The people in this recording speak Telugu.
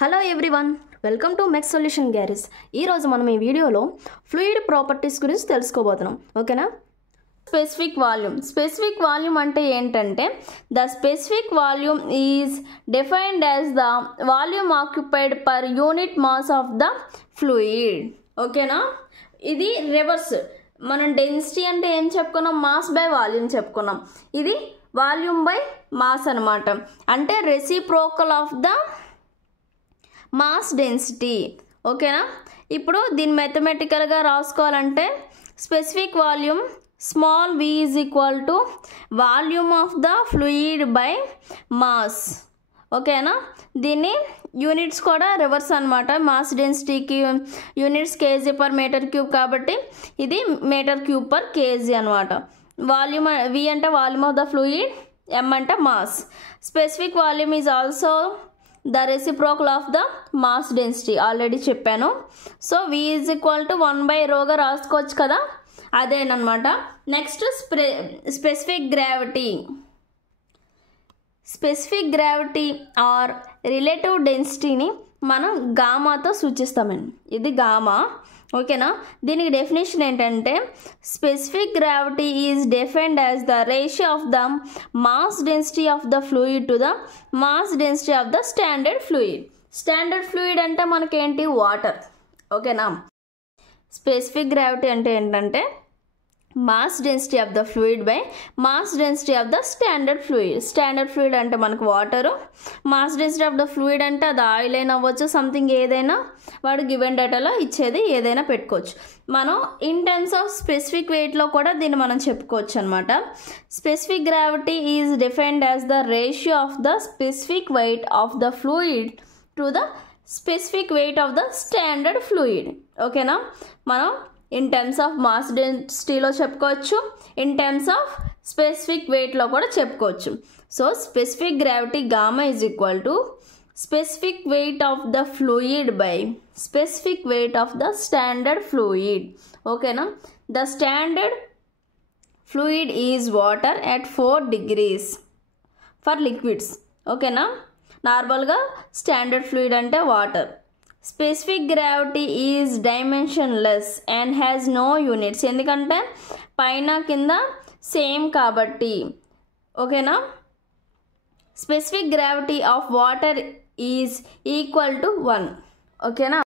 Hello everyone, welcome to mess solution garage. ఈరోజు మనం ఈ వీడియోలో ఫ్లూయిడ్ ప్రాపర్టీస్ గురించి తెలుసుకోబోతున్నాం. ఓకేనా? స్పెసిఫిక్ వాల్యూమ్ అంటే ఏంటంటే the specific volume is defined as the volume occupied per unit mass of the fluid. ఓకేనా? ఇది రివర్స్. మనం డెన్సిటీ అంటే ఏం చెప్పుకున్నాం? మాస్ బై వాల్యూమ్ చెప్పుకున్నాం. ఇది వాల్యూమ్ బై మాస్ అనమాట. అంటే reciprocal of the mass density. ఓకేనా? ఇప్పుడు దీన్ని మ్యాథమెటికల్గా రాసుకోవాలంటే specific volume small v is equal to volume of the fluid by mass. ఓకేనా? దీన్ని యూనిట్స్ కూడా రివర్స్ అనమాట. మాస్ డెన్సిటీకి units KG per metre cube కాబట్టి ఇది మీటర్ క్యూబ్ పర్ కేజీ అనమాట. వాల్యూమ్ v అంటే volume of the fluid, m అంటే mass. Specific volume is also the reciprocal of the mass density. Already చెప్పాను. So v is equal to 1/ρగా రాసుకోవచ్చు కదా, అదేనమాట. Next specific gravity or relative డెన్సిటీని మనం గామాతో సూచిస్తామండి. ఇది గామా. ఓకేనా? దీనికి డెఫినేషన్ ఏంటంటే specific gravity is defined as the ratio of the mass density of the fluid to the mass density of the standard fluid. Standard fluid అంటే మనకేంటి? వాటర్. ఓకేనా? స్పెసిఫిక్ గ్రావిటీ అంటే ఏంటంటే mass density of the fluid by mass density of the standard fluid. Standard fluid అంటే మనకు water. Mass density of the fluid అంటే అది ఆయిల్ అయినా అవ్వచ్చు, సంథింగ్ ఏదైనా వాడు గివెన్ డేటాలో ఇచ్చేది ఏదైనా పెట్టుకోవచ్చు. మనం ఇన్ టర్మ్స్ ఆఫ్ స్పెసిఫిక్ వెయిట్లో కూడా దీన్ని మనం చెప్పుకోవచ్చు అనమాట. Specific gravity is defined as the ratio of the specific weight of the fluid to the specific weight of the standard fluid. ఓకేనా? మనం ఇన్ టర్మ్స్ ఆఫ్ మాస్ డెన్సిటీలో చెప్పుకోవచ్చు, ఇన్ టర్మ్స్ ఆఫ్ స్పెసిఫిక్ వెయిట్లో కూడా చెప్పుకోవచ్చు. So specific gravity gamma is equal to specific weight of the fluid by specific weight of the standard fluid. ఓకేనా? The standard fluid is water at 4 degrees for liquids. ఓకేనా? నార్మల్గా స్టాండర్డ్ ఫ్లూయిడ్ అంటే water. Specific gravity is dimensionless and has no units. ఎందుకంటే పైన కింద సేమ్ కాబట్టి. ఓకేనా? Specific gravity of water is equal to 1. ఓకేనా?